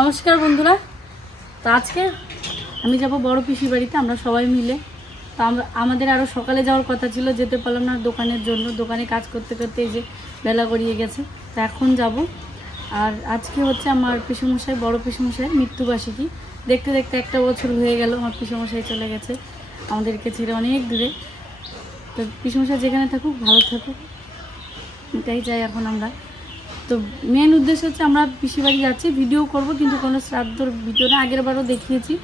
নমস্কার বন্ধুরা। তো আজকে আমি যাব বড় পিসি বাড়িতে, আমরা সবাই মিলে। তো আমরা, আমাদের আরও সকালে যাওয়ার কথা ছিল, যেতে পারলাম না দোকানের জন্য। দোকানে কাজ করতে করতে এই যে বেলা গড়িয়ে গেছে। তো এখন যাব। আর আজকে হচ্ছে আমার পিসুমশাই, বড় পিসুমশাই, মৃত্যুবার্ষিকী। দেখতে দেখতে একটা বছর হয়ে গেল, আমার পিসুমশাই চলে গেছে। আমাদেরকে ছেড়ে অনেক দূরে। তো পিসুমশাই যেখানে থাকুক, ভালো থাকুক। এটাই চাই এখন আমরা। তো মেন উদ্দেশ্য হচ্ছে আমরা পিসি বাড়ি যাচ্ছি ভিডিও করব, কিন্তু কোনো শ্রাদ্ধর ভিডিও না, আগের বারও দেখিয়েছি।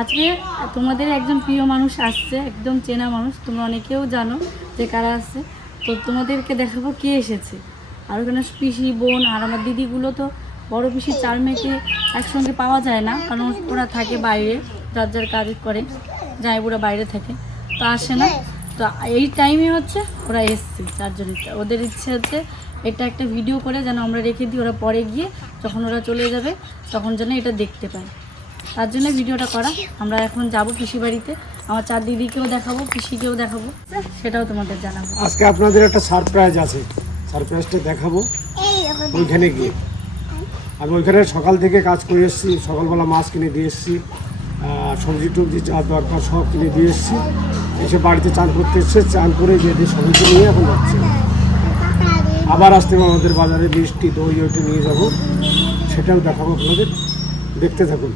আজকে তোমাদের একজন প্রিয় মানুষ আসছে, একদম চেনা মানুষ, তোমরা অনেকেও জানো যে কারা আসছে। তো তোমাদেরকে দেখাবো কে এসেছে। আর ওখানে পিসি, বোন আর আমার দিদিগুলো তো বড় পিসি, চার মেয়েকে একসঙ্গে পাওয়া যায় না, কারণ ওরা থাকে বাইরে, যার যার কাজ করে জামাইবুড়া বাইরে থাকে। তো আসে না। তো এই টাইমে হচ্ছে ওরা এসছে চারজনের ওদের ইচ্ছে হচ্ছে এটা একটা ভিডিও করে যেন আমরা রেখে দিই ওরা পরে গিয়ে যখন ওরা চলে যাবে তখন যেন এটা দেখতে পায়। তার জন্য ভিডিওটা করা। আমরা এখন যাব পিসি বাড়িতে। আমার চার দিদিকেও দেখাবো পিসিকেও দেখাবো। সেটাও তোমাদের জানাব। আজকে আপনাদের একটা সারপ্রাইজ আছে। সারপ্রাইজটা দেখাবো ওইখানে গিয়ে। আমি ওইখানে সকাল থেকে কাজ করে এসেছি সকালবেলা মাছ কিনে দিয়ে এসেছি। আহ, সবজি টবজি যা দরকার সব কিনে দিয়ে এসেছি। এসে বাড়িতে চান করতে এসছে চান করে যেতে দিয়ে সবজি নিয়ে এখন যাচ্ছে। আবার আসতে হবে আমাদের বাজারে মিষ্টি দই ওইটা নিয়ে যাব। সেটাও দেখাবো আপনাদের। দেখতে থাকুন।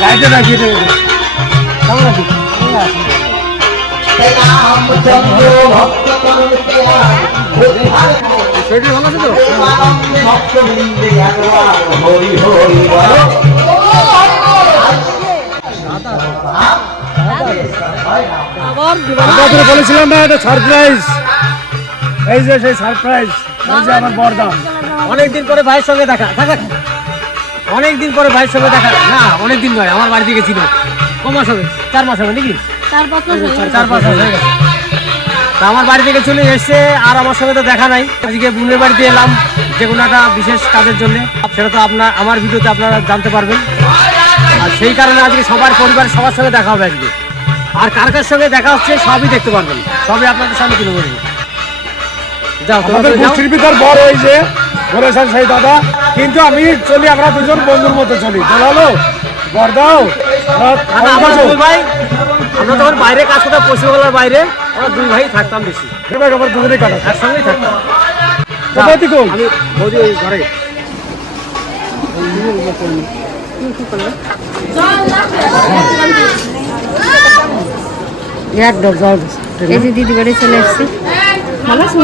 গাড়িতে রাখি ভালো আছে তো? বলেছিলাম না এটা সারপ্রাইজ এই যে সেই সারপ্রাইজ এই যে আমার বরদা। অনেকদিন পরে ভাইয়ের সঙ্গে দেখা। দেখা অনেকদিন পরে ভাইয়ের সঙ্গে দেখা। না অনেকদিন নয় আমার বাড়িতে গেছিল। ক মাস হবে? চার মাস হবে নাকি? আমার বাড়ি থেকে চলে এসছে আর আমার সঙ্গে তো দেখা নাই। আজকে বোনের বাড়িতে এলাম যে কোনো একটা বিশেষ কাজের জন্য। সেটা তো আপনার আমার ভিডিওতে আপনারা জানতে পারবেন। আর সেই কারণে আজকে সবার পরিবারের সবার সঙ্গে দেখা হবে আজকে। আর কার কার সঙ্গে দেখা হচ্ছে সবই দেখতে পারবেন। সবই আপনাদের সামনে তুলে ধরবো। যাও ভিতর বড় যে বলেছেন সেই দাদা। কিন্তু আমি চলি আমরা দুজন বন্ধুর মতো চলি। চলো বরদাও ভাই আমরা তখন বাইরে কাজ করতাম পশ্চিমবাংলার বাইরে। আমরা দুই ভাই থাকতাম বেশি। আমার দুজনে কাটা একসঙ্গেই থাকতাম। থেকে? আমি বৌদি ওই ঘরে। এই যে দিদি বাড়ি চলে এসছি ভালো আছো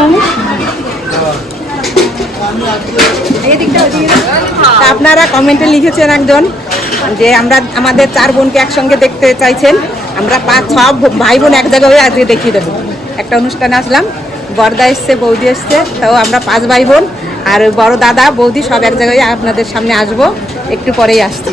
আপনারা কমেন্টে লিখেছেন একজন যে আমরা আমাদের চার বোনকে একসঙ্গে দেখতে চাইছেন। আমরা পাঁচ ছ ভাই বোন এক জায়গায় আজকে দেখিয়ে দেবো। একটা অনুষ্ঠানে আসলাম, বড়দা এসছে, বৌদি এসছে, তাও আমরা পাঁচ ভাই বোন আর বড় দাদা, বৌদি সব এক জায়গায় আপনাদের সামনে আসব, একটু পরেই আসছি।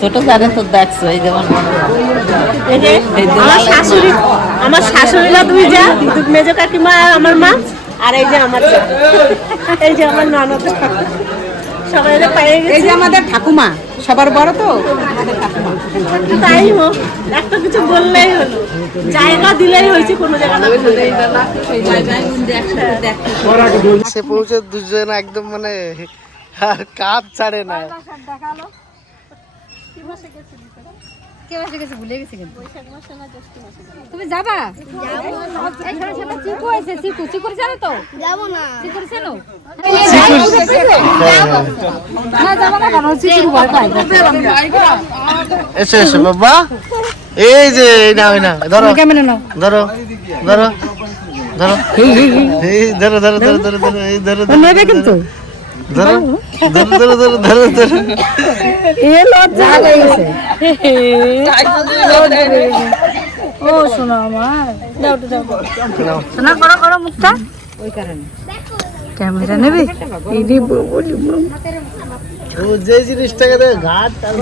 ছোট জানে তো দেখছ এই যেমন এই যে আমার শাশুড়ি আমার শাশুড়িরা দুই যা মেজো কাকিমা আর আমার মা আর এই যে আমার এই যে আমার ননদ। সবাই এই যে আমাদের ঠাকুমা। সবার বড় তো? তাই হোক একটা কিছু বললেই হলো। জায়গা দিলেই হয়েছে কোনো জায়গা সে পৌঁছে দুজন একদম মানে আর কাজ ছাড়ে না। কে মাসে গেছে ভুলে গেছে কিন্তু। তুমি যাবা? চিকু আছে চিকু। চিকু জানো তো? যাব না। চিকু চেনো? না যাব না কেন? চিকুর ভয় পাই এসে এসে বাবা। এই যে এই না ওই না ধরো। ক্যামেরা নাও। ধরো ধরো ধরো। ধরো ধরো ধরো ধরো ধরো ধরো ধরো কিন্তু ধরো। ও শোনো আমার। দাও তো দাও দাও। শোনা করো করো মুখটা। ওই কারণে ক্যামেরা নেবে। ও যে জিনিসটাকে দেখ ঘাট আর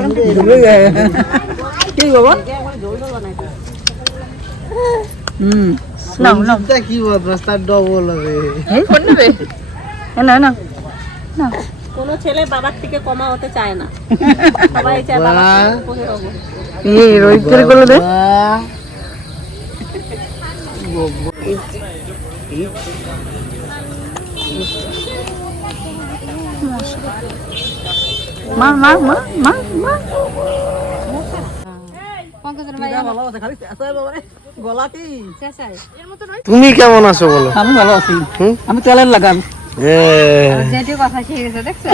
কি বাবা হুম। নাও নাও। কি বদমাস তার ডবল হবে। এই ফোন নেবে? এ না না? কোনো ছেলে বাবার থেকে কমা হতে চায় না। সবাই চায় বাবা। এই রোহিত করে গুলো দে। মা মা মা মা মা। তুমি কেমন আছো বলো? আমি ভালো আছি। আমি তেলের লাগাম। কথা শিখে গেছে দেখছ।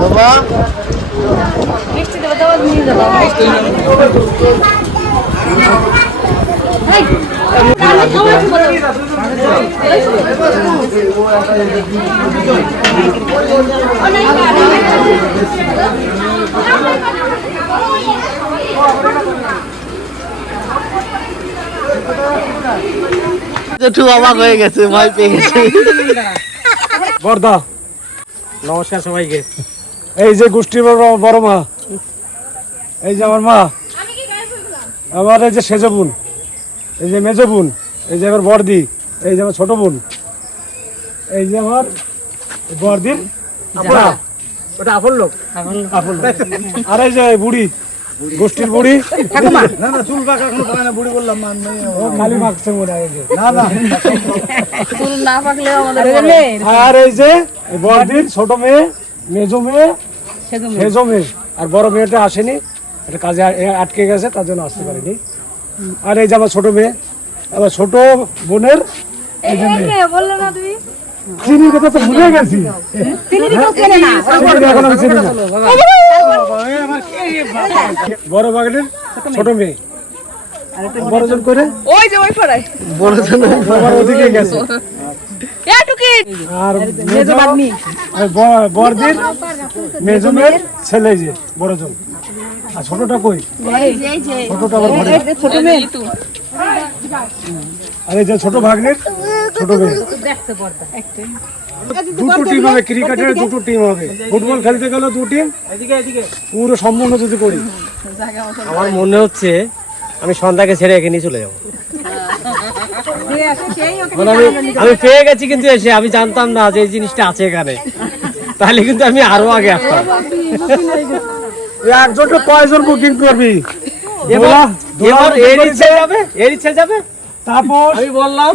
বাবা। মিষ্টি দেবো দেবো নিয়ে যাব একটু অবাক হয়ে গেছে ভয় পেয়ে গেছে বর্দা নমস্কার সবাইকে। এই যে গোষ্ঠীর বড় বড় মা এই যে আমার মা আমার এই যে সেজ বোন এই যে মেজ বোন এই যে আমার বর্দি। এই যে আমার ছোট বোন। এই যে আমার বর্দির আপনা ওটা আপন লোক আপন আর এই যে বুড়ি গোষ্ঠীর বুড়ি। না না চুল পাকা এখনও পাকা না বুড়ি বললাম ও মাখছে মনে হয় না না। চুল না পাকলেও আমাদের আর এই যে ছোট মেয়ে মেজো মেয়ে সেজো মেয়ে। আর বড় মেয়েটা আসেনি। এটা কাজে আটকে গেছে তার জন্য আসতে পারেনি। আর এই যে আমার ছোট মেয়ে আমার ছোট বোনের এই যে মেয়ে। বলল না তুমি চিনির কথা তো ভুলে গেছি বড় বাগানের ছোট মেয়ে বড় জন করে ওই যে ওই পাড়ায় বড় জন ওদিকে গেছে এটুকি আর মেজো আর ব- বড়দির মেজো মেয়ের ছেলে যে বড়জন আর ছোটটা কই ছোটটা ছোট মেয়ে আর এই যে ছোট ভাগ্নের ছোট মেয়ে দুটো টিম হবে ক্রিকেটের দুটো টিম হবে। ফুটবল খেলতে গেলে দু টিম এদিকে এদিকে। পুরো সম্পূর্ণ যদি করি। আমার মনে হচ্ছে আমি সন্ধ্যাকে ছেড়ে এখানে চলে যাব। মানে আমি আমি পেয়ে গেছি কিন্তু এসে আমি জানতাম না যে এই জিনিসটা আছে এখানে। তাহলে কিন্তু আমি আরও আগে আসতাম। এই একজনটা কয়জন বুকিং করবি। এবার এর ইচ্ছে যাবে? এর ইচ্ছে যাবে? তাপস। আমি বললাম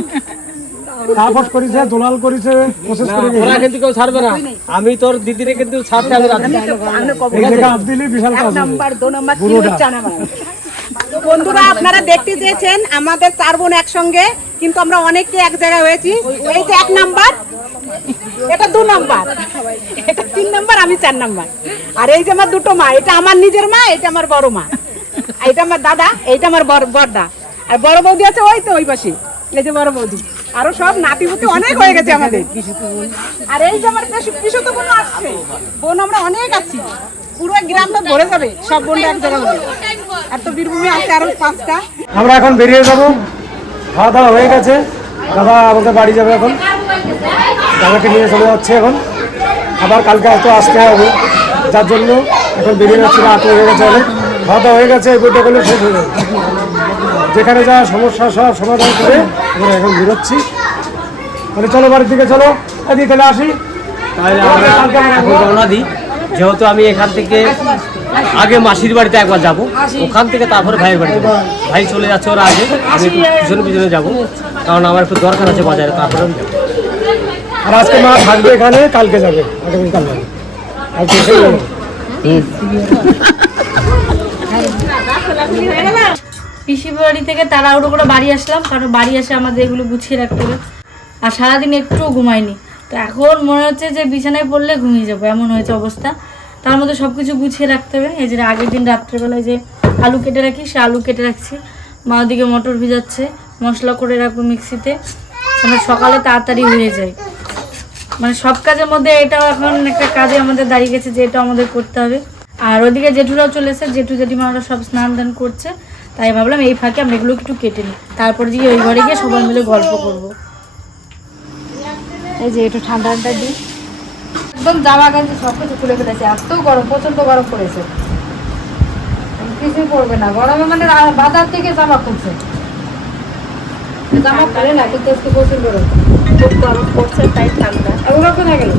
তাপস করেছে দোলাল করেছে প্রসেস করে ওরা কিন্তু কেউ ছাড়বে না। আমি তোর দিদিরে কিন্তু ছাড়তে আমি রাজি। এই জায়গা দিলে বিশাল কাজ হবে। পুরোটা তো বন্ধুরা আপনারা দেখতে চেয়েছেন আমাদের চার বোন একসঙ্গে কিন্তু আমরা অনেকে এক জায়গায় হয়েছি। এই যে এক নাম্বার এটা দু নাম্বার। এটা তিন নাম্বার আমি চার নাম্বার। আর এই যে আমার দুটো মা এটা আমার নিজের মা এটা আমার বড় মা। এটা আমার দাদা এইটা আমার বড় বড়দা আর বড় বৌদি আছে ওই তো ওই পাশে। এই যে বড় বৌদি। আরও সব নাতিপুতি অনেক হয়ে গেছে আমাদের। আর এই যে আমার পিসত বোন আসছে। বোন আমরা অনেক আছি। পুরো গ্রামটা ভরে যাবে। সব বোনটা এক জায়গায় হবে। আর তো বীরভূমে আছে আরও পাঁচটা। আমরা এখন বেরিয়ে যাব। খাওয়া দাওয়া হয়ে গেছে। দাদা আমাদের বাড়ি যাবে এখন। দাদাকে নিয়ে চলে যাচ্ছে এখন। আবার কালকে হয়তো আসতে হবে। যার জন্য এখন বেরিয়ে যাচ্ছে রাত হয়ে গেছে অনেক। খাওয়া দাওয়া হয়ে গেছে এই বইটা করলে শেষ হয়ে যাবে। যেখানে যা সমস্যা সব সমাধান করে আমরা এখন বেরোচ্ছি। তাহলে চলো বাড়ির দিকে চলো। এদিকে তাহলে আসি। তাহলে আমরা রওনা দিই। যেহেতু আমি এখান থেকে আগে মাসির বাড়িতে একবার যাব ওখান থেকে তারপরে ভাইয়ের বাড়ি যাব। ভাই চলে যাচ্ছে ওরা আগে আমি একটু পিছনে পিছনে যাব কারণ আমার একটু দরকার আছে বাজারে তারপরে আমি যাব। আর আজকে মা থাকবে এখানে কালকে যাবে। আগামীকাল যাবে। কালকে যাবে পিসি বাড়ি থেকে তারা তাড়াহুড়ো করে বাড়ি আসলাম, কারণ বাড়ি এসে আমাদের এগুলো গুছিয়ে রাখতে হবে। আর সারাদিন একটুও ঘুমাইনি। তো এখন মনে হচ্ছে যে বিছানায় পড়লে ঘুমিয়ে যাব, এমন হয়েছে অবস্থা। তার মধ্যে সব কিছু গুছিয়ে রাখতে হবে। এই যে আগের দিন রাত্রেবেলায় যে আলু কেটে রাখি, সে আলু কেটে রাখছি। মা ওদিকে মটর ভিজাচ্ছে, মশলা করে রাখব মিক্সিতে মানে সকালে তাড়াতাড়ি হয়ে যায়। মানে সব কাজের মধ্যে এটাও এখন একটা কাজে আমাদের দাঁড়িয়ে গেছে যে এটা আমাদের করতে হবে। আর ওদিকে জেঠুরাও চলে এসে জেঠু জেঠিমা ওরা সব স্নান দান করছে। তাই ভাবলাম এই ফাঁকে আমরা এগুলো একটু কেটে নিই। তারপরে দিকে ওই ঘরে গিয়ে সবাই মিলে গল্প করব। এই যে একটু ঠান্ডা ঠান্ডা দিই। একদম জামা গাঞ্জি সব কিছু খুলে ফেলেছে। এত গরম প্রচণ্ড গরম পড়েছে। কিছুই পড়বে না। গরমে মানে বাজার থেকে জামা খুলছে। জামা খুলে না কিন্তু আজকে প্রচুর গরম খুব গরম পড়ছে তাই ঠান্ডা। এগুলো কোথায় গেল?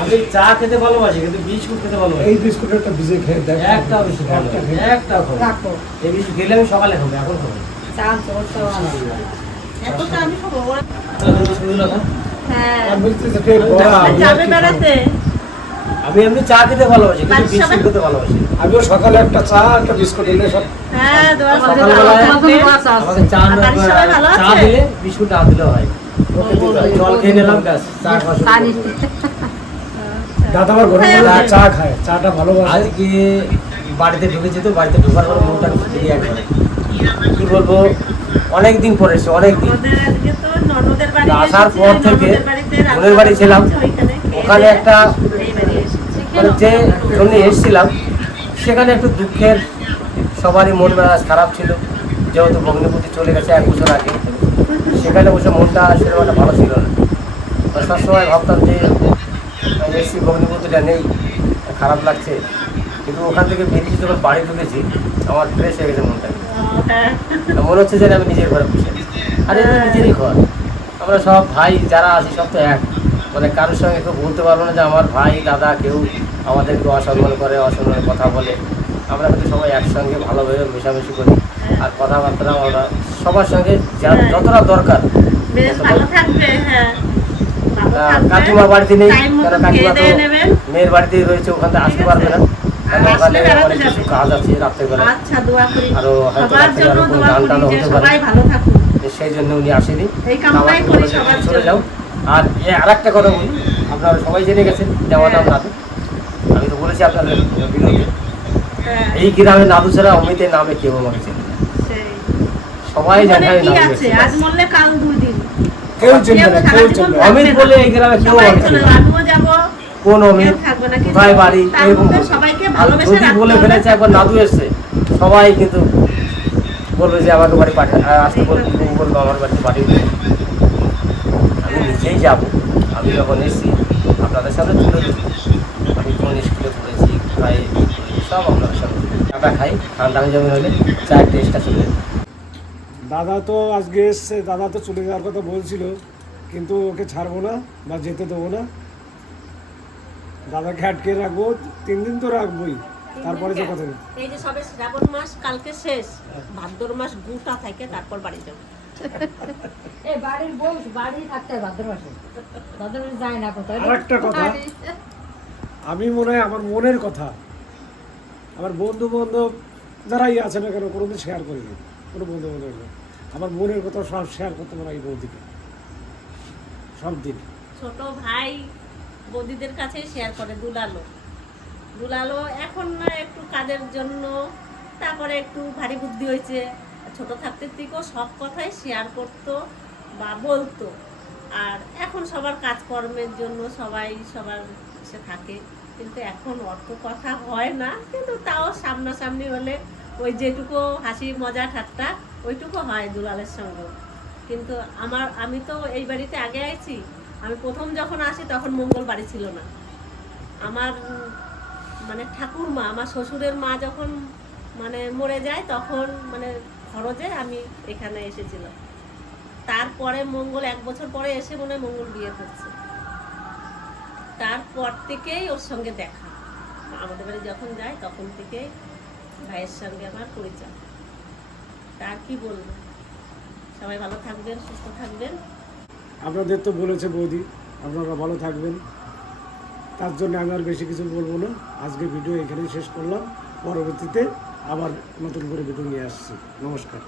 আমি চা খেতে ভালোবাসি কিন্তু বিস্কুট খেতে ভালোবাসি। এই বিস্কুটটা ভিজে খেয়ে দেখ। একটা বেশি একটা। একটা খাব। রাখো। এই বিস্কুট খেলে আমি সকালে খাব এখন খাব। চা এতটা আমি খাব। হ্যাঁ। আমি আর যাবে বেড়াতে। আমি এমনি চা খেতে ভালোবাসি কিন্তু বিস্কুট খেতে ভালোবাসি। আমিও সকালে একটা চা একটা বিস্কুট এনে সব হ্যাঁ চা চা দিলে বিস্কুট না দিলেও হয়। জল খেয়ে নিলাম ব্যাস চা খাওয়া শুরু করলাম। দাদা আমার ঘরে হ্যাঁ, চা খায় চাটা ভালোবাসে। আজকে বাড়িতে ঢুকেছি তো বাড়িতে ঢোকার পর মনটা ফিরে একবারে কি বলব অনেক দিন পরে এসে অনেক দিন আসার পর থেকে বোনের বাড়ি ছিলাম। ওখানে একটা। মানে যে জন্য এসেছিলাম সেখানে একটু দুঃখের সবারই মন খারাপ ছিল। যেহেতু ভগ্নিপতি চলে গেছে এক বছর আগে সেখানে বসে মনটা সেরকম একটা ভালো ছিল না। সবসময় ভাবতাম যে এসি ভগ্নিপতিটা নেই খারাপ লাগছে। কিন্তু ওখান থেকে বেরিয়ে যখন বাড়ি ঢুকেছি আমার ফ্রেশ হয়ে গেছে মনটা। হ্যাঁ। মনে হচ্ছে যে আমি নিজের ঘরে বসে। আর এটা নিজেরই ঘর। আমরা সব ভাই যারা আছি সব তো এক। মানে কারোর সঙ্গে কেউ বলতে পারব না যে আমার ভাই দাদা কেউ আমাদেরকে অসম্মান করে অসম্মানের কথা বলে। আমরা কিন্তু সবাই একসঙ্গে ভালোভাবে মেশামেশি করি। আর কথাবার্তা আমরা সবার সঙ্গে যা- হ্যাঁ। যতটা দরকার। কাকিমা বাড়িতে নেই কারণ কাকিমা তো মেয়ের বাড়িতেই রয়েছে ওখান থেকে আসতে পারবে না। ওখানে অনেক কিছু কাজ আছে রাত্রেবেলা। আচ্ছা আরও হয়তো কোনো গান টানও হতে পারে। সেই জন্য উনি আসেনি। চলে যাও। আর আর একটা কথা বলি আপনারা সবাই জেনে গেছেন যে আমার নাম নাদু আমি তো বলেছি আপনাদের বিরোধী হ্যাঁ। এই গ্রামে নাদু ছাড়া অমিতের নামে কেউ আমাকে চেনে সবাই জানে। আজ মরলে কাল দুই দিন। কেউ চিনবে না কেউ চিনবে অমিত বলে এই গ্রামে কেউ। আমিও যাব। কোন অমিত? কোথায় বাড়ি এরকম সবাইকে ভালোবেসে বলে ফেলেছে একবার নাদু এসছে। সবাই কিন্তু বলবে যে আমাকে বাড়ি পাঠা আসতে বলব বলব আমার বাড়িতে দিতে। আমি নিজেই যাব। আমি যখন এসেছি আপনাদের সাথে তুলে আমি কোন স্কুলে পড়েছি কোথায় সব আপনাদের সাথে চাটা খাই ঠান্ডা হয়ে যাবে নইলে চায়ের টেস্টটা চলে। দাদা তো আজকে এসছে দাদা তো চলে যাওয়ার কথা বলছিল কিন্তু ওকে ছাড়বো না বা যেতে দেবো না। দাদাকে আটকে রাখব তিন দিন তো রাখবোই তারপরে যে কথা নেই এই যে সবে শ্রাবণ মাস কালকে শেষ ভাদ্র মাস গুটা থাকে তারপর বাড়ি যাব। এই বাড়ির বউ বাড়ি থাকতে ভাদ্র মাসে। ভাদ্র মাসে যায় না কোথাও। আর একটা কথা আমি মনে হয় আমার মনের কথা আমার বন্ধু বান্ধব যারাই আছে না কেন কোনোদিন শেয়ার করিনি কোনো বন্ধু বান্ধব আমার মনের কথা সব শেয়ার করতে পারে বৌদিকে। সব দিন। ছোট ভাই বৌদিদের কাছে শেয়ার করে দুলালো। দুলালো এখন না একটু কাজের জন্য, তারপরে একটু ভারী বুদ্ধি হয়েছে। ছোট থাকতে থেকেও সব কথাই শেয়ার করতো বা বলতো। আর এখন সবার কাজকর্মের জন্য সবাই সবার সে থাকে। কিন্তু এখন অত কথা হয় না, কিন্তু তাও সামনাসামনি হলে ওই যেটুকু হাসি মজা ঠাট্টা ওইটুকু হয় দুলালের সঙ্গে। কিন্তু আমার, আমি তো এই বাড়িতে আগে আইছি। আমি প্রথম যখন আসি তখন মঙ্গল বাড়ি ছিল না। আমার মানে ঠাকুরমা, আমার শ্বশুরের মা যখন মানে মরে যায় তখন মানে খরচে আমি এখানে এসেছিলাম। তারপরে মঙ্গল এক বছর পরে এসে মনে হয় মঙ্গল বিয়ে করছে। তারপর থেকেই ওর সঙ্গে দেখা। আমাদের বাড়ি যখন যাই তখন থেকেই ভাইয়ের সঙ্গে আমার পরিচয়। তার কি বলব? সবাই ভালো থাকবেন, সুস্থ থাকবেন। আপনাদের তো বলেছে বৌদি, আপনারা ভালো থাকবেন। তার জন্য আমি আর বেশি কিছু বলব না। আজকে ভিডিও এখানেই শেষ করলাম। পরবর্তীতে আবার নতুন করে ভিডিও নিয়ে আসছি। নমস্কার।